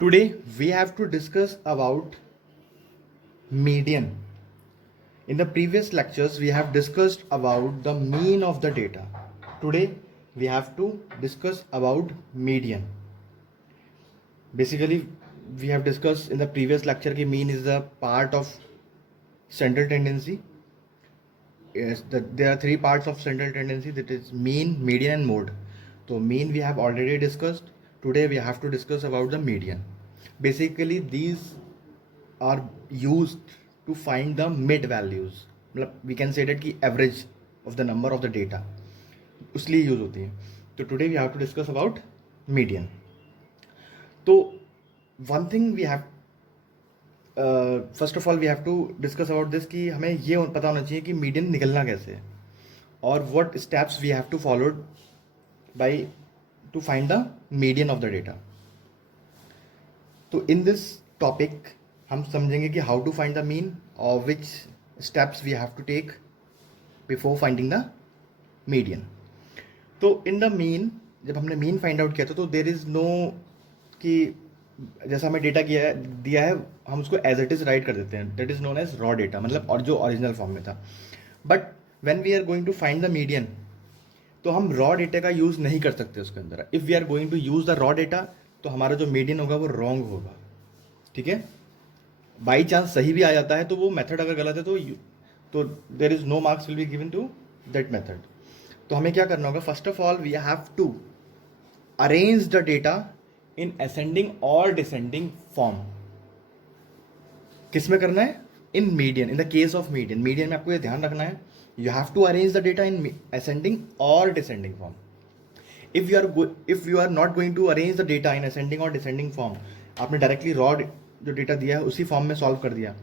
Today we have to discuss about median. In the previous lectures we have discussed about the mean of the data. Today we have to discuss about median. Basically we have discussed in the previous lecture that mean is the part of central tendency. Yes, there are three parts of central tendency, that is mean, median and mode. So mean we have already discussed. Today we have to discuss about the median. Basically these are used to find the mid values. मतलब we can say that कि average of the number of the data उसलिए use होती है. तो today we have to discuss about median. तो one thing we have first of all we have to discuss about this कि हमें ये पता होना चाहिए कि मीडियन निकलना कैसे है और what steps we have to follow by to find the median of the data. तो इन दिस टॉपिक हम समझेंगे कि how to find the mean और which steps we have to take before finding the median. तो in the mean जब हमने mean find out किया था तो देर इज़ नो कि जैसा हमें डेटा दिया है हम उसको एज इट इज़ राइट कर देते हैं. That is known as raw data, मतलब और जो ओरिजिनल फॉर्म में था. But when we are going to find the median तो हम रॉ डेटा का यूज़ नहीं कर सकते उसके अंदर. If we are going to use the raw data तो हमारा जो मीडियन होगा वो रॉन्ग होगा. ठीक है, बाई चांस सही भी आ जाता है तो वो मेथड अगर गलत है तो there is no marks will be given to that method. तो हमें क्या करना होगा, first of all we have to arrange the data in ascending और डिसेंडिंग फॉर्म. किस में करना है? In median. In the case of median, median में आपको ये ध्यान रखना है you have to arrange the data in ascending और descending form. If you are not going to arrange the data in ascending और डिसेंडिंग फॉर्म, आपने directly raw जो डेटा दिया है उसी फॉर्म में सॉल्व कर दिया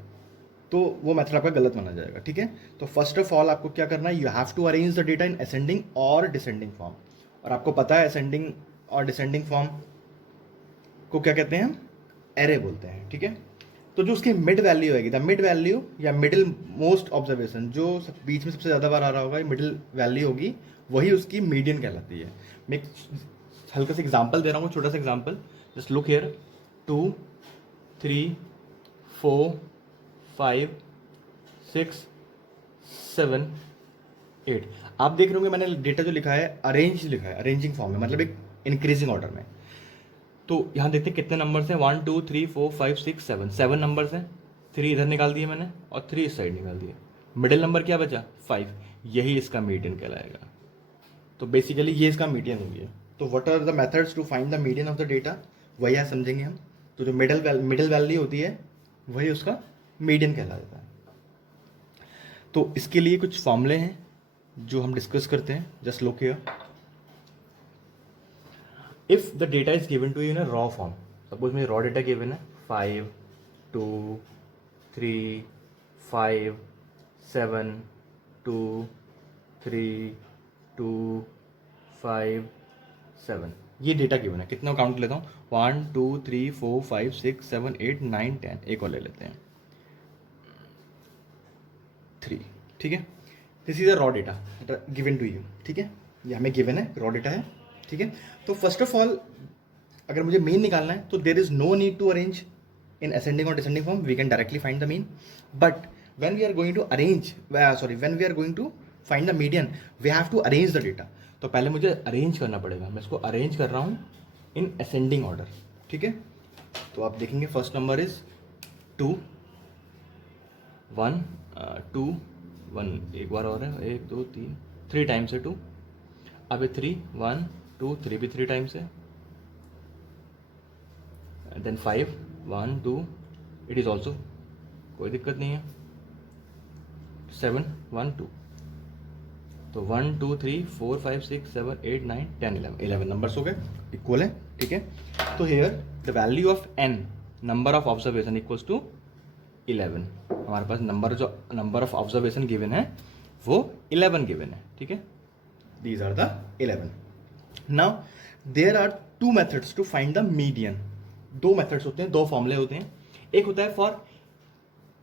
तो वो मेथड आपका गलत माना जाएगा. ठीक है, तो फर्स्ट ऑफ ऑल आपको क्या करना है, you have to arrange the data in ascending और डिसेंडिंग फॉर्म. और आपको पता है असेंडिंग और डिसेंडिंग फॉर्म को क्या कहते हैं, हम एरे बोलते हैं. ठीक है, तो जो उसकी मिड वैल्यू आएगी, द मिड वैल्यू या मिडिल मोस्ट ऑब्जर्वेशन, जो बीच में सबसे ज़्यादा बार आ रहा होगा, मिडिल वैल्यू होगी, वही उसकी मीडियन कहलाती है. मैं एक हल्का सा एग्जांपल दे रहा हूँ, छोटा सा एग्जांपल. Just look here, 2 3 4 5 6 7 8. आप देख रहे होंगे मैंने डेटा जो लिखा है अरेंज लिखा है, अरेंजिंग फॉर्म में, मतलब एक इंक्रीजिंग ऑर्डर में. तो यहाँ देखते हैं कितने नंबर्स हैं, 1 2 3 4 5 6 7 नंबर्स हैं. 3 इधर निकाल दिए मैंने और 3 इस साइड निकाल दिए. मिडिल नंबर क्या बचा? 5. यही इसका मीडियन कहलाएगा. तो बेसिकली ये इसका मीडियन हो गया. तो what are the methods to find the median of the data, वही आज समझेंगे हम. तो जो मिडिल वैल्यू होती है वही उसका मीडियन कहलाता है. तो इसके लिए कुछ फॉर्मूले हैं जो हम डिस्कस करते हैं. Just look here, if the data is given to you in a raw form, suppose मुझे raw data given है 5 2 3 5 7 2 3 2 5 7, ये डेटा गिवन है. कितना काउंट लेता हूँ, 1 2 3 4 5 6 7 8 9 10. एक और ले लेते हैं 3. ठीक है, this is a raw data given to you. ठीक है, ये हमें गिवन है, रॉ डेटा है. ठीक है, तो फर्स्ट ऑफ ऑल अगर मुझे मीन निकालना है तो there is no need to arrange in ascending और descending form, we can directly find the mean. But when we are going to when we are going to find the median we have to arrange the data. तो पहले मुझे arrange करना पड़ेगा. मैं इसको arrange कर रहा हूँ इन असेंडिंग ऑर्डर. ठीक है, तो आप देखेंगे फर्स्ट नंबर इज 2 1 2 1, एक बार और है, 1 2 3 3 टाइम्स है 2. अब 3 1 2 3 भी 3 टाइम्स है. देन 5 1 2, इट इज़ ऑल्सो, कोई दिक्कत नहीं है. 7 1 2, तो 1 2 3 4 5 6 7 8 9 10 11 नंबर्स हो गए, इक्वल है. ठीक है, तो here the value of n, number of observation, equals to 11. हमारे पास नंबर ऑफ ऑब्जर्वेशन गिवन है वो 11 गिवन है. ठीक है, these are the 11. Now there are 2 methods to find the median. 2 methods होते हैं, 2 फॉर्मूले होते हैं. एक होता है फॉर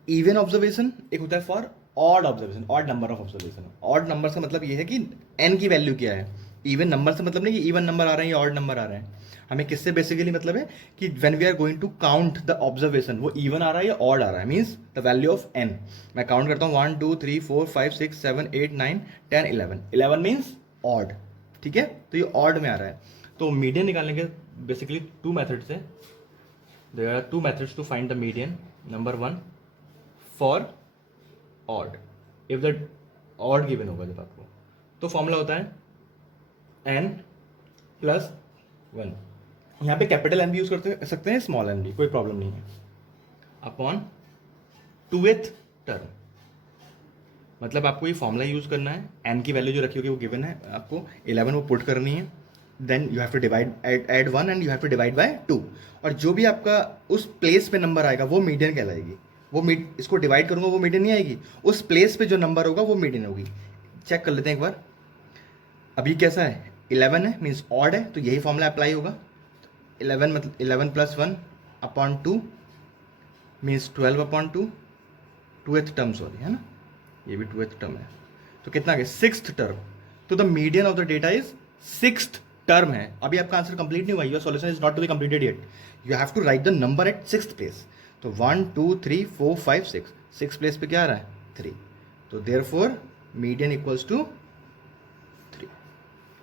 इवन ऑब्जर्वेशन, एक होता है for odd observation, odd number of observation. Odd number का मतलब ये है कि n की वैल्यू क्या है. इवन नंबर से मतलब नहीं कि इवन नंबर आ रहे हैं या ऑड नंबर आ रहे हैं, हमें किससे बेसिकली मतलब है कि when we are going to count the observation वो इवन आ रहा है या ऑड आ रहा है, means the value of N. मैं काउंट करता हूँ 1 2 3 4 5 6 7 8 9 10 11, 11 मीन्स ऑड, ठीक है, तो ये ऑड में आ रहा है। तो मीडियन निकालने के बेसिकली टू मेथड्स है, there are two methods to find the median. Number one, for odd, if the odd given होगा जब आपको, तो फॉर्मूला होता है एन प्लस वन, यहाँ पे कैपिटल एन भी यूज करते सकते हैं, स्मॉल एन भी, कोई प्रॉब्लम नहीं है, अपॉन टूवेथ टर्म। मतलब आपको ये फॉर्मूला यूज करना है, एन की वैल्यू जो रखी होगी वो गिवन है आपको 11 वो पुट करनी है, then you have to divide add one and you have to divide by 2, और जो भी आपका उस प्लेस पे नंबर आएगा वो मीडियन कहलाएगी। वो इसको डिवाइड करूंगा वो मीडियन नहीं आएगी, उस प्लेस पे जो नंबर होगा वो मीडियन होगी। चेक कर लेते हैं एक बार। अभी कैसा है, 11 है मीन्स ऑड है, तो यही फॉर्मूला अप्लाई होगा। 11 मतलब 11 plus 1 upon 2 means 12 upon 2, twoth term sorry, है ना, ये भी टूवेथ टर्म है, तो कितना आ गया, सिक्स्थ टर्म। तो the median of the data is sixth term है। अभी आपका आंसर कंप्लीट नहीं हुआ, your solution is not to be completed yet, you have to write the number at sixth place. तो 1 2 3 4 5 6, सिक्स प्लेस पे क्या आ रहा है 3, तो देयरफॉर मीडियन इक्वल्स टू 3।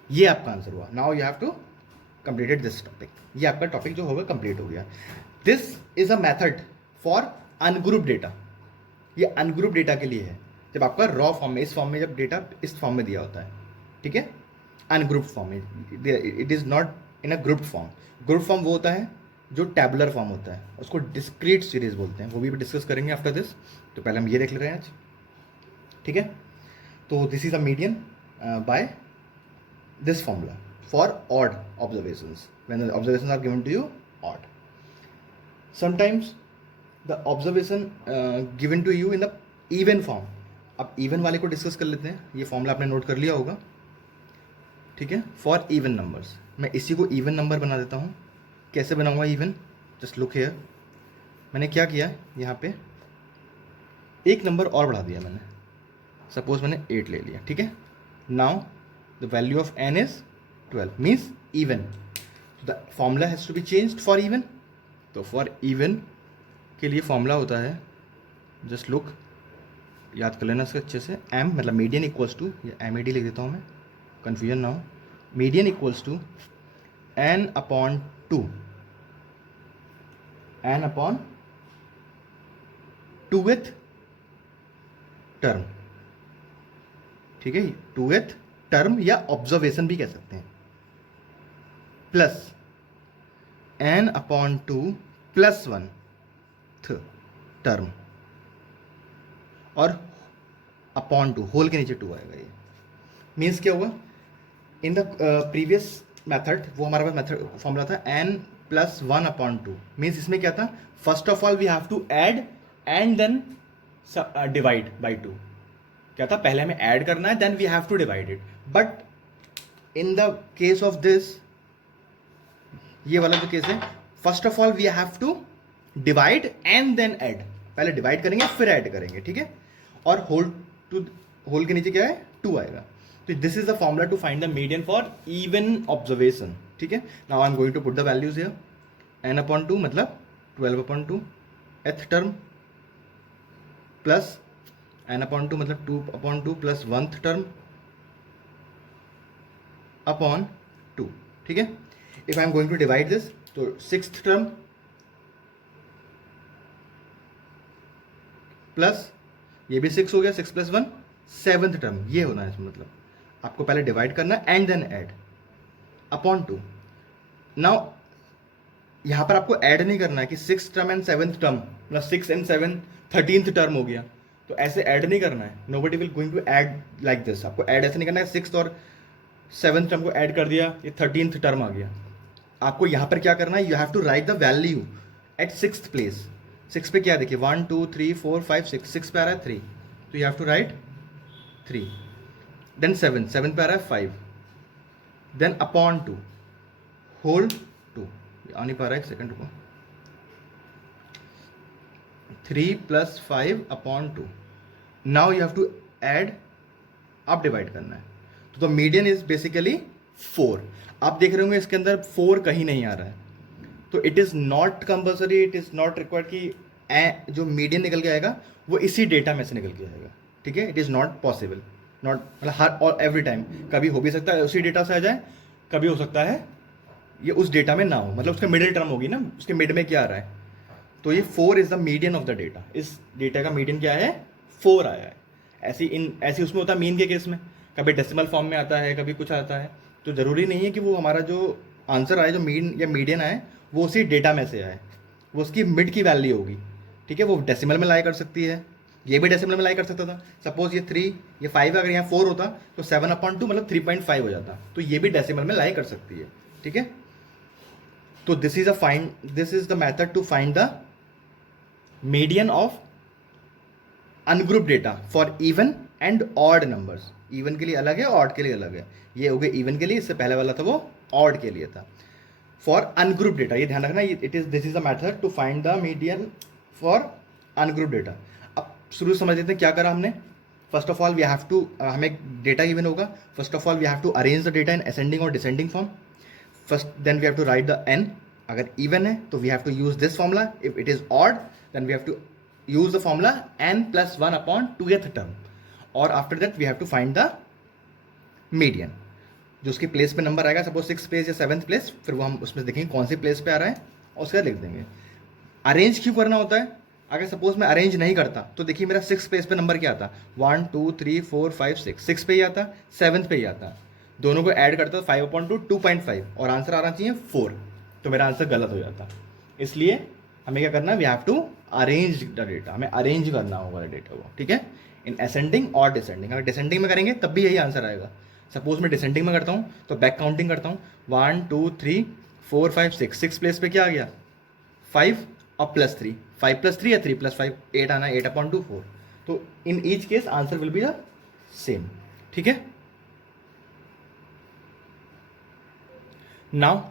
ये आपका आंसर हुआ। Now you have to completed this topic, ये आपका टॉपिक जो होगा कंप्लीट हो गया। This is a method for ungroup data, ये अनग्रुप डेटा के लिए है, जब आपका रॉ फॉर्म में, इस फॉर्म में, जब डेटा इस फॉर्म में दिया होता है, ठीक है, अनग्रुप फॉर्म में, it is not in a group form. Group form वो होता है जो टैबुलर फॉर्म होता है, उसको डिस्क्रीट सीरीज बोलते हैं, वो भी डिस्कस करेंगे आफ्टर दिस। तो पहले हम ये देख ले रहे हैं आज, ठीक है। तो this is a median by this formula for odd observations, when the observations are given to you odd. Sometimes the observation given to you in the even form. अब इवन वाले को डिस्कस कर लेते हैं, ये फॉर्मूला आपने note कर लिया होगा, ठीक है, फॉर इवन नंबर्स। मैं इसी को इवन नंबर बना देता हूँ। कैसे बनाऊंगा इवन, जस्ट लुक हियर, मैंने क्या किया यहाँ पे, एक नंबर और बढ़ा दिया मैंने, सपोज मैंने 8 ले लिया, ठीक है। Now the value of N is 12 means even, the formula has to be changed for even. तो फॉर इवन के लिए फॉर्मूला होता है, जस्ट लुक, याद कर लेना इसको अच्छे से, एम मतलब मीडियन इक्वल्स टू, या एम ए डी लिख देता हूँ मैं, कन्फ्यूजन ना हो, median equals to n upon 2, n upon twoth term, ठीक है, टूवेथ टर्म या ऑब्जर्वेशन भी कह सकते हैं, plus N upon 2 plus 1 term, और अपॉन 2, होल के नीचे 2 आएगा। ये मीन्स क्या हुआ, इन द प्रीवियस मेथड वो हमारे पास मेथड फॉर्मूला था एन प्लस 1 अपॉन 2, मीन्स इसमें क्या था, first of all we have to add and then divide by 2। क्या था, पहले हमें ऐड करना है, then we have to divide it. But in the case of this, ये वाला जो केस है, first of all we have to divide and then add, पहले डिवाइड करेंगे फिर ऐड करेंगे, ठीक है, और होल के नीचे क्या है 2 आएगा। तो this is the formula to find the median for even observation, ठीक है। Now I am going to put the values here, N upon 2 मतलब 12 upon 2 th term, plus N upon 2 मतलब 2 upon 2 plus 1th term upon 2, ठीक है। If I am going to divide this, तो 6th term plus ये भी 6 हो गया, 6 plus 1 7th term, ये होना है इसमें, मतलब आपको पहले डिवाइड करना एंड देन ऐड अपॉन 2। नाउ यहां पर आपको ऐड नहीं करना है कि 6th term and 7th term plus 6 and 7 13th term हो गया, तो ऐसे ऐड नहीं करना है, nobody will going to add like this. आपको ऐड ऐसे नहीं करना है, 6th और 7th टर्म को ऐड कर दिया, ये 13th टर्म आ गया। आपको यहां पर क्या करना है, you have to write the value at 6th place. 6 पे क्या देखिए, 1 2 3 4 5 6, 6 पे आ रहा है 3, तो you have to write 3, then 7 पे आ रहा है 5, देन अपॉन 2 होल 2, आ नहीं पा रहा है, एक सेकंड को, 3 plus 5 upon 2। Now you have to add, अब डिवाइड करना है, तो द मीडियन इज बेसिकली 4। आप देख रहे होंगे इसके अंदर 4 कहीं नहीं आ रहा है, तो it is not compulsory, it is not required कि जो मीडियन निकल के आएगा वो इसी डेटा में से निकल के आएगा, ठीक है। It is not possible, not मतलब हर और एवरी टाइम, कभी हो भी सकता है उसी डेटा से आ जाए, कभी हो सकता है ये उस डेटा में ना हो, मतलब उसका मिडिल टर्म होगी ना, उसके मिड में क्या आ रहा है। तो ये 4 is the median of the data, इस डेटा का मीडियन क्या है, 4 आया है। ऐसी उसमें होता है मीन के केस में, कभी डेसिमल फॉर्म में आता है, कभी कुछ आता है, तो ज़रूरी नहीं है कि वो हमारा जो आंसर आए, जो मीन या मीडियन आए, वो उसी डेटा में से आए, वो उसकी मिड की वैल्यू होगी, ठीक है। वो डेसिमल में लाई कर सकती है, ये भी डेसिमल में लाई कर सकता था। सपोज ये 3, ये 5, अगर यहाँ 4 होता तो 7/2 मतलब 3.5 हो जाता, तो ये भी डेसिमल में लाई कर सकती है, ठीक है। तो this is the method to find the median of ungroup data for even and odd numbers. Even के लिए अलग है, ऑड के लिए अलग है। ये हो गया इवन के लिए, इससे पहले वाला था वो ऑड के लिए था। फॉर अनग्रुप डेटा, ये ध्यान रखना, this is the method to find the median for ungroup data. अब शुरू से समझ लेते हैं क्या करा हमने। First of all we have to, हमें डेटा गिवन होगा, first of all we have to arrange the data in ascending और descending form. First then we have to write the n, अगर इवन है तो we have to use this formula, if it is odd then we have to use the formula n plus 1 upon 2th term, और after that we have to find the median। जो उसकी place पे number आएगा, suppose 6th place या 7th place, फिर वो हम उसमें देखेंगे कौन सी प्लेस पे आ रहा है और उसका लिख देंगे। अरेंज क्यों करना होता है, अगर सपोज मैं अरेंज नहीं करता तो देखिए मेरा 6th प्लेस पे नंबर क्या आता, 1 2 3 4 5 6, 6 पे ही आता, 7th पे ही आता, दोनों को ऐड करता 5/2 2.5 और आंसर आना चाहिए 4, तो मेरा आंसर गलत हो जाता। इसलिए हमें क्या करना है, we have to arrange the data, हमें अरेंज करना होगा डेटा को, ठीक है, इन असेंडिंग और डिसेंडिंग। अगर डिसेंडिंग में करेंगे तब भी यही आंसर आएगा। सपोज मैं डिसेंडिंग में करता हूँ तो बैक काउंटिंग करता हूँ, 1 2 3 4 5 6, 6 प्लेस पे क्या आ गया 5 और प्लस 3, 5 + 3 या 3 + 5 8 आना, 8/2 4। तो in each case answer will be the same, ठीक है। Now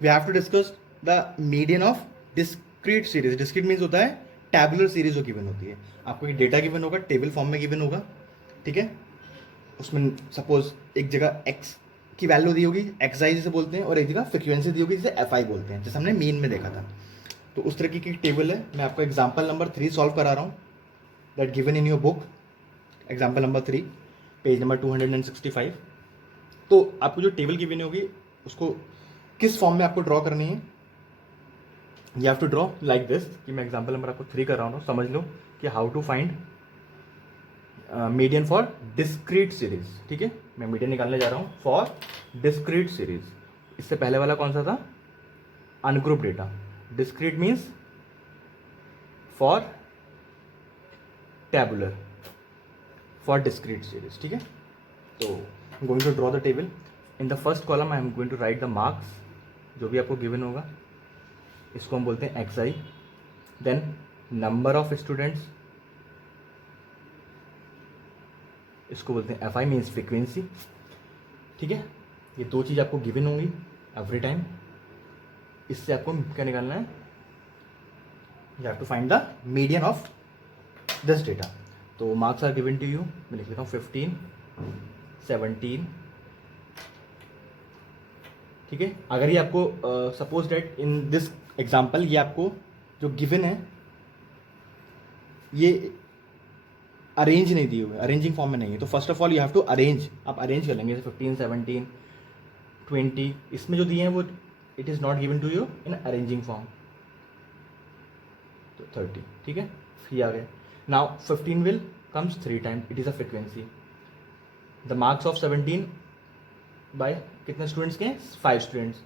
we have to discuss the median of discrete series. Discrete means होता है टैबुलर सीरीज जो गिवन होती है, आपको एक डेटा गिवन होगा, टेबल फॉर्म में गिवन होगा, ठीक है। उसमें सपोज एक जगह एक्स की वैल्यू दी होगी, एक्स आई जिसे बोलते हैं, और एक जगह फ्रिक्वेंसी दी होगी जिसे एफ आई बोलते हैं, जैसे हमने मीन में देखा था। तो उस तरीके की टेबल है। मैं आपको एग्जाम्पल नंबर 3 सॉल्व करा रहा हूँ, that given in your book, example number 3 page number 265। तो आपको जो टेबल गिवन होगी उसको किस फॉर्म में आपको ड्रॉ करनी है, you have to draw like this, कि मैं एग्जाम्पल नंबर आपको 3 कर रहा हूँ, समझ लो कि how to find median for discrete series, ठीक है। मैं मीडियन निकालने जा रहा हूँ फॉर डिस्क्रीट सीरीज। इससे पहले वाला कौन सा था, ungroup data. Discrete means for tabular, for discrete series, ठीक है। तो going to draw the table. In the first column I am going to write the marks, जो भी आपको गिवन होगा, इसको हम बोलते हैं x i. Then number of students, इसको बोलते हैं एफ आई, मीन्स फ्रिक्वेंसी, ठीक है। ये दो चीज़ आपको गिवन होंगी एवरी टाइम। इससे आपको क्या निकालना है, you have to find the median of this data. तो marks are given to you, मैं लिख लेता हूँ 15 17, ठीक है। अगर ये आपको suppose date in this example, ये आपको जो गिवन है ये अरेंज नहीं दिए हुए, अरेंजिंग फॉर्म में नहीं है, तो first of all you have to arrange. आप अरेंज कर लेंगे, जैसे 15 17 20, इसमें जो दिए हैं वो it is not given to you in arranging form, तो 30, ठीक है। ये आ गए। Now 15 will comes 3 time, it is a frequency. The marks of 17 by कितने स्टूडेंट्स के, 5 students.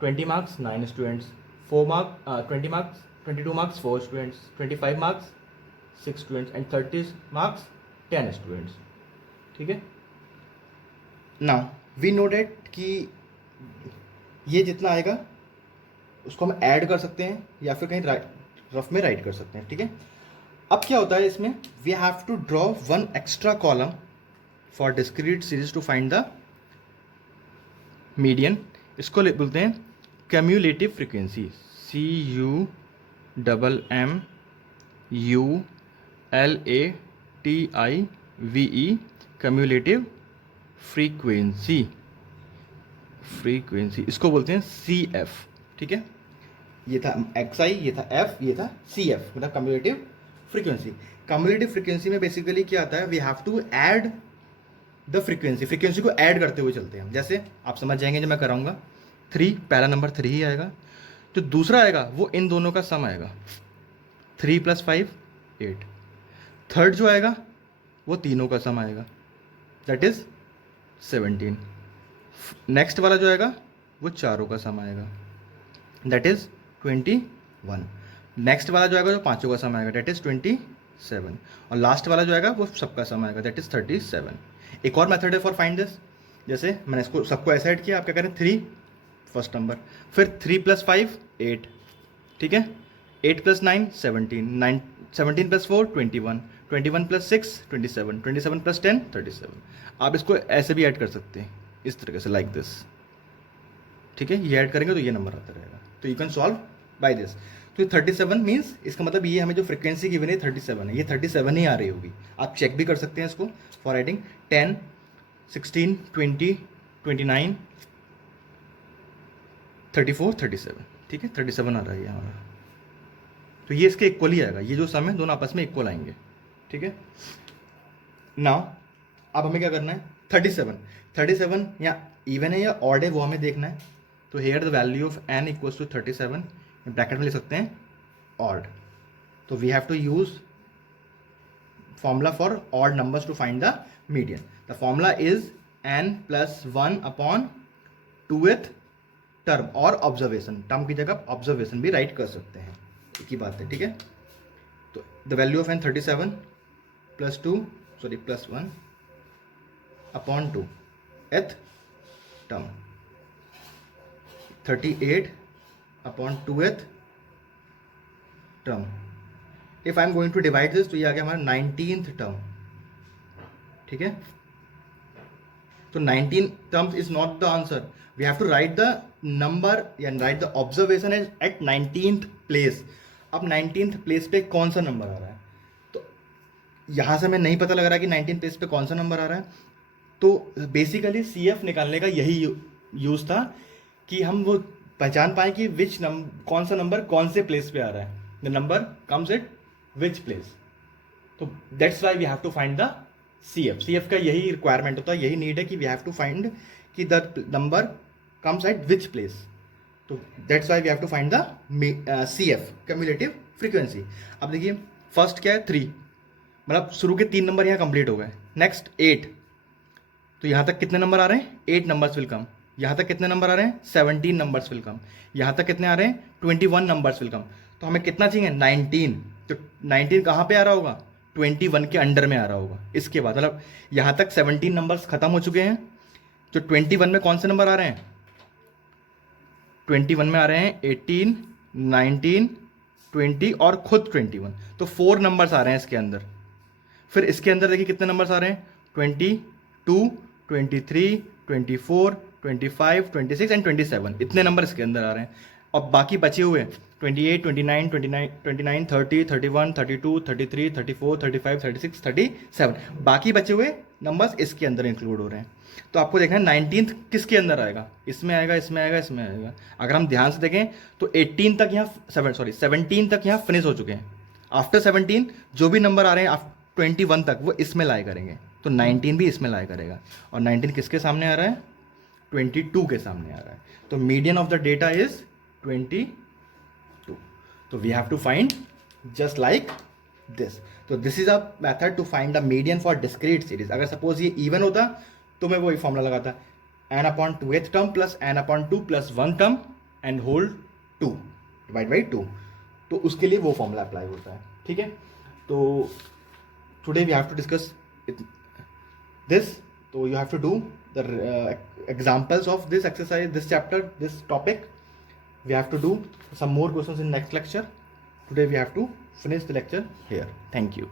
20 marks 9 students, 4 marks 20 marks 22 marks 4 students, 25 marks 6 students and 30 marks 10 students, ठीक है। नाउ वी नो डेट कि ये जितना आएगा उसको हम ऐड कर सकते हैं या फिर कहीं रफ में राइट कर सकते हैं, ठीक है। अब क्या होता है इसमें, we have to draw one extra column for discrete series to find the median. इसको बोलते हैं cumulative frequency, CUMULATIVE, cumulative frequency. Frequency, इसको बोलते हैं सी एफ, ठीक है। ये था एक्स आई, ये था एफ, ये था सी एफ, मतलब कम्युलेटिव फ्रीक्वेंसी। कम्युलेटिव फ्रीक्वेंसी में बेसिकली क्या आता है, we have to add the frequency, frequency को ऐड करते हुए चलते हैं हम। जैसे आप समझ जाएंगे जब मैं कराऊंगा, 3, पहला नंबर 3 ही आएगा, जो दूसरा आएगा वो इन दोनों का सम आएगा, 3 + 5 8। थर्ड जो आएगा वो तीनों का सम आएगा, दैट इज 17। नेक्स्ट वाला जो आएगा वो चारों का सम आएगा, दैट इज 21। नेक्स्ट वाला जो आएगा जो पांचों का सम आएगा, दैट इज 27। और लास्ट वाला जो आएगा वो सबका सम आएगा, दैट इज 37। एक और मेथड है फॉर फाइंड दिस, जैसे मैंने इसको सबको ऐसा ऐड किया, आप क्या करें, 3 फर्स्ट नंबर, फिर 3 + 5 8, ठीक है, 8 + 9 17, 17 + 4 21, 21 + 6 27, 27 + 10 37। आप इसको ऐसे भी ऐड कर सकते हैं, इस तरीके से, लाइक दिस, ठीक है। ये ऐड करेंगे तो ये नंबर आता रहेगा, तो you can solve by this. तो 37 मीन्स, इसका मतलब ये हमें जो फ्रिक्वेंसी गिवन है 37 है, ये 37 ही आ रही होगी। आप चेक भी कर सकते हैं इसको फॉर एडिंग 10 16 20 29 34 37, ठीक है, 37 आ रहा है ये हमारा। तो ये इसके इक्वल ही आएगा, ये जो सम है दोनों आपस में इक्वल आएंगे, ठीक है। नाउ अब हमें क्या करना है, 37 या इवन है या ऑड है वो हमें देखना है। तो here the value of n equals to 37, bracket में लिख सकते हैं ऑड। तो we have to use formula for odd numbers to find the median. The formula is n + 1/2th term, और ऑब्जर्वेशन, टर्म की जगह ऑब्जर्वेशन भी राइट कर सकते हैं, एक ही बात है, ठीक है। तो the value of n 37 + 1/2th term, 38/2th term. If I am going to divide this, तो ये आ गया हमारा 19th टर्म, ठीक है। तो 19 terms is not the answer, we have to write the number या write the observation at 19th place. अब 19th place पे कौन सा नंबर आ रहा है, तो यहाँ से हमें नहीं पता लग रहा है कि 19th प्लेस पे कौन सा नंबर आ रहा है। तो बेसिकली CF निकालने का यही यूज़ था कि हम वो पहचान पाए कि कौन सा नंबर कौन से प्लेस पे आ रहा है, the number comes at which place. तो that's why we have to find the CF का यही रिक्वायरमेंट होता है, यही नीड है कि वी हैव टू फाइंड कि the number comes at which place. तो that's why we have to find the CF, cumulative frequency. अब देखिए फर्स्ट क्या है, 3, मतलब शुरू के 3 नंबर यहाँ कंप्लीट हो गए। नेक्स्ट 8, तो यहाँ तक कितने नंबर आ रहे हैं, 8 नंबर्स विल कम। यहाँ तक कितने नंबर आ रहे हैं, 17 नंबर्स विल कम। यहाँ तक कितने आ रहे हैं, 21 नंबर्स विल कम। तो हमें कितना चाहिए, 19। तो 19 कहाँ पे आ रहा होगा, 21 के अंडर में आ रहा होगा। इसके बाद मतलब यहाँ तक 17 नंबर्स खत्म हो चुके हैं, जो 21 में कौन से नंबर आ रहे हैं, 21 में आ रहे हैं 18 19 20 और खुद 21। तो 4 नंबर्स आ रहे हैं इसके अंदर। फिर इसके अंदर देखिए कितने नंबर्स आ रहे हैं, 22 23 24 25 26 एंड 27, इतने नंबर इसके अंदर आ रहे हैं। और बाकी बचे हुए 28 29 29 30 31 32 33 34 35 36 37, बाकी बचे हुए नंबर्स इसके अंदर इंक्लूड हो रहे हैं। तो आपको देखना है 19th किसके अंदर आएगा, इसमें आएगा, इसमें आएगा, इसमें आएगा। अगर हम ध्यान से देखें तो 17 तक यहाँ 17 तक यहाँ फिनिश हो चुके हैं। आफ्टर 17 जो भी नंबर आ रहे हैं 21 तक वो इसमें लाए करेंगे, तो 19 भी इसमें लाए करेगा। और 19 किसके सामने आ रहा है, 22 के सामने आ रहा है। तो median of the data is 22। तो we have to find just like this. तो this is a method to find the median for discrete series. अगर सपोज ये इवन होता तो मैं वही फॉर्मूला लगाता, n/2th term plus n/2 + 1 term and whole 2 divide by 2। तो उसके लिए वो फॉर्मूला अप्लाई होता है, ठीक है। तो today we have to discuss this. So you have to do the examples of this exercise, this chapter, this topic. We have to do some more questions in next lecture. Today we have to finish the lecture here. Thank you.